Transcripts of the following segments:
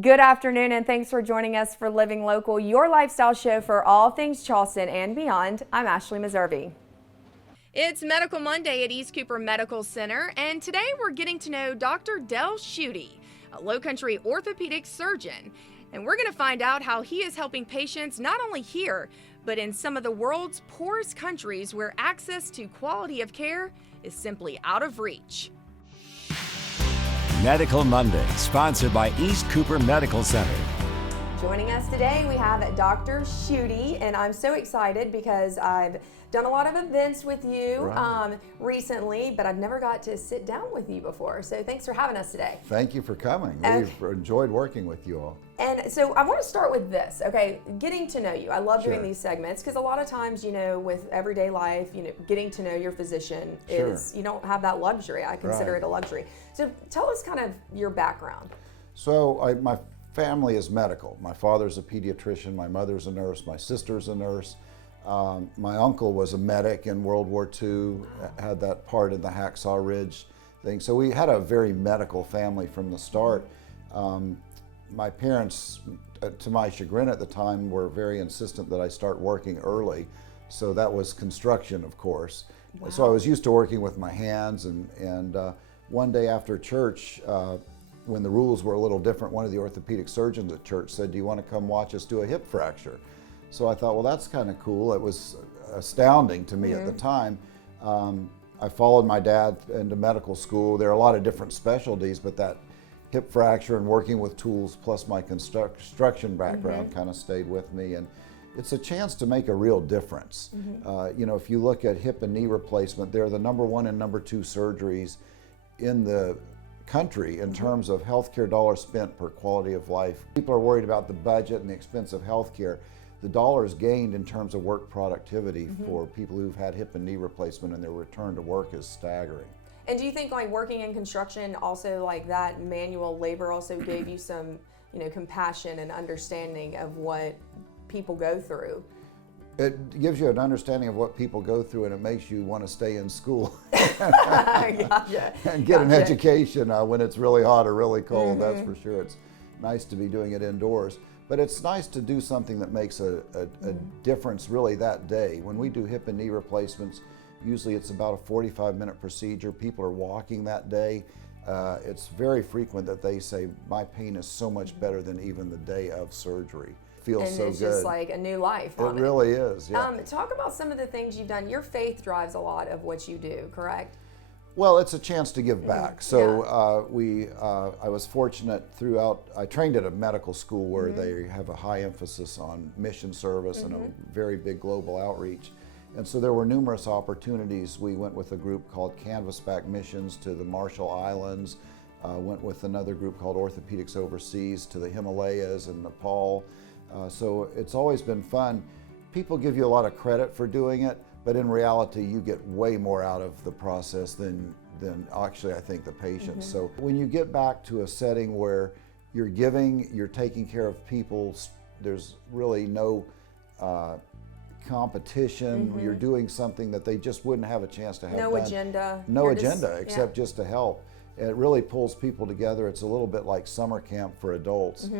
Good afternoon, and thanks for joining us for Living Local, your lifestyle show for all things Charleston and beyond. I'm Ashley Meservey. It's Medical Monday at East Cooper Medical Center, and today we're getting to know Dr. Del Schutte, a low-country orthopedic surgeon. And we're going to find out how he is helping patients not only here, but in some of the world's poorest countries where access to quality of care is simply out of reach. Medical Monday, sponsored by East Cooper Medical Center. Joining us today, we have Dr. Schutte, and I'm so excited because I've done a lot of events with you recently, but I've never got to sit down with you before. So thanks for having us today. Thank you for coming. We've enjoyed working with you all. And so I want to start with this, okay? Getting to know you. I love doing these segments because a lot of times, with everyday life, getting to know your physician is, you don't have that luxury. I consider it a luxury. So tell us kind of your background. So my family is medical. My father's a pediatrician, my mother's a nurse, my sister's a nurse. My uncle was a medic in World War II, had that part in the Hacksaw Ridge thing. So we had a very medical family from the start. My parents, to my chagrin at the time, were very insistent that I start working early. So that was construction, of course. Wow. So I was used to working with my hands, and one day after church, when the rules were a little different, one of the orthopedic surgeons at church said, "Do you want to come watch us do a hip fracture?" So I thought, well, that's kind of cool. It was astounding to me at the time. I followed my dad into medical school. There are a lot of different specialties, but that hip fracture and working with tools plus my construction background kind of stayed with me. And it's a chance to make a real difference. If you look at hip and knee replacement, they're the number 1 and number 2 surgeries in the country in terms of healthcare dollars spent per quality of life. People are worried about the budget and the expense of healthcare. The dollars gained in terms of work productivity for people who've had hip and knee replacement and their return to work is staggering. And do you think working in construction also that manual labor also gave you some, compassion and understanding of what people go through? It gives you an understanding of what people go through, and it makes you want to stay in school Gotcha. and get an education when it's really hot or really cold. That's for sure. It's nice to be doing it indoors, but it's nice to do something that makes a difference really that day. When we do hip and knee replacements, usually it's about a 45-minute procedure. People are walking that day. It's very frequent that they say, "My pain is so much better than even the day of surgery." Feels and so it's good. Just like a new life. It really is. Yeah. Talk about some of the things you've done. Your faith drives a lot of what you do, correct? Well, it's a chance to give back. So I was fortunate throughout. I trained at a medical school where they have a high emphasis on mission service and a very big global outreach. And so there were numerous opportunities. We went with a group called Canvasback Missions to the Marshall Islands, went with another group called Orthopedics Overseas to the Himalayas and Nepal. So it's always been fun. People give you a lot of credit for doing it, but in reality you get way more out of the process than actually I think the patients. So when you get back to a setting where you're giving, you're taking care of people, there's really no competition, you're doing something that they just wouldn't have a chance to have no done. agenda. No agenda, except just to help. It really pulls people together. It's a little bit like summer camp for adults.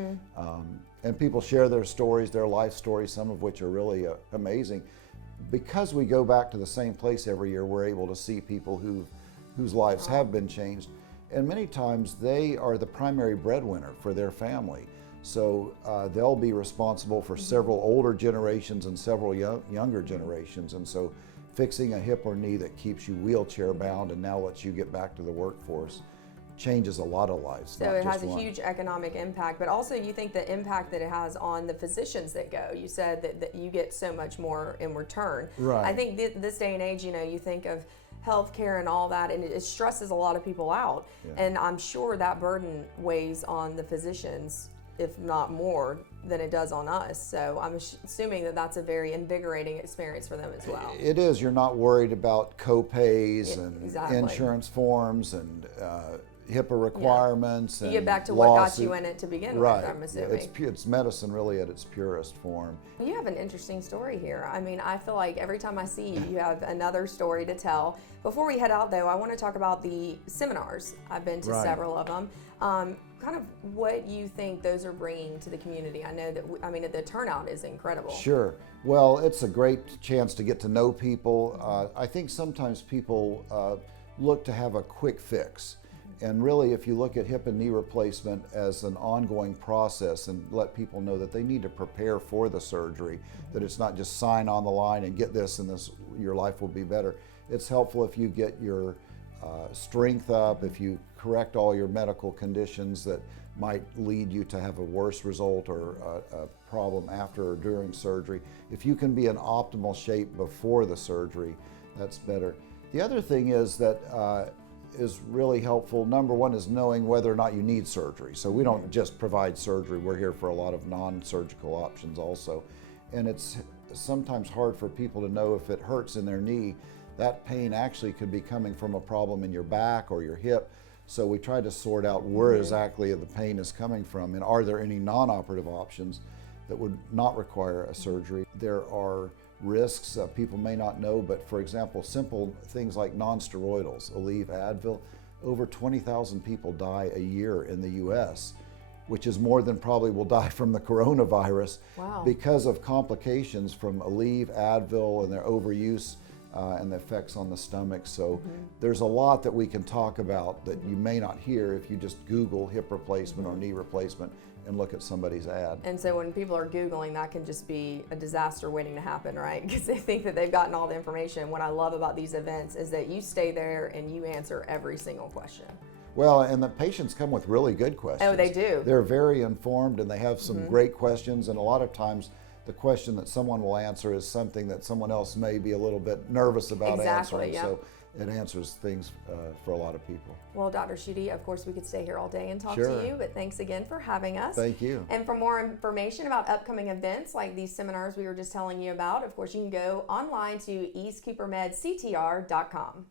And people share their stories, their life stories, some of which are really amazing. Because we go back to the same place every year, we're able to see people whose lives have been changed. And many times they are the primary breadwinner for their family. So they'll be responsible for several older generations and several younger generations. And so fixing a hip or knee that keeps you wheelchair bound and now lets you get back to the workforce changes a lot of lives. So it has a huge economic impact, but also you think the impact that it has on the physicians that go. You said that you get so much more in return. Right. I think this day and age, you think of healthcare and all that, and it stresses a lot of people out. And I'm sure that burden weighs on the physicians, if not more than it does on us. So I'm assuming that that's a very invigorating experience for them as well. It is. You're not worried about co-pays and exactly. insurance forms and HIPAA requirements. You and get back to lawsuit. what got you in it to begin with, I'm assuming. It's medicine really at its purest form. You have an interesting story here. I mean, I feel like every time I see you, you have another story to tell. Before we head out though, I want to talk about the seminars. I've been to several of them. kind of what you think those are bringing to the community. I know that, I mean, the turnout is incredible. Sure. Well, it's a great chance to get to know people. I think sometimes people look to have a quick fix. And really, if you look at hip and knee replacement as an ongoing process and let people know that they need to prepare for the surgery, that it's not just sign on the line and get this and this, your life will be better. It's helpful if you get your strength up, if you correct all your medical conditions that might lead you to have a worse result or a problem after or during surgery. If you can be in optimal shape before the surgery, that's better. The other thing is that is really helpful. Number one is knowing whether or not you need surgery. So we don't just provide surgery, we're here for a lot of non-surgical options also. And it's sometimes hard for people to know if it hurts in their knee, that pain actually could be coming from a problem in your back or your hip. So we try to sort out where exactly the pain is coming from and are there any non-operative options that would not require a surgery. There are risks people may not know, but for example, simple things like non-steroidals, Aleve, Advil, over 20,000 people die a year in the US, which is more than probably will die from the coronavirus. Wow. Because of complications from Aleve, Advil, and their overuse and the effects on the stomach. So there's a lot that we can talk about that you may not hear if you just Google hip replacement or knee replacement and look at somebody's ad. And so when people are Googling, that can just be a disaster waiting to happen, right? Because they think that they've gotten all the information. What I love about these events is that you stay there and you answer every single question. Well, and the patients come with really good questions. Oh, they do. They're very informed and they have some great questions, and a lot of times the question that someone will answer is something that someone else may be a little bit nervous about answering. Yeah. So it answers things for a lot of people. Well, Dr. Schutte, of course we could stay here all day and talk Sure. to you, but thanks again for having us. Thank you. And for more information about upcoming events like these seminars we were just telling you about, of course you can go online to eastcoopermedctr.com.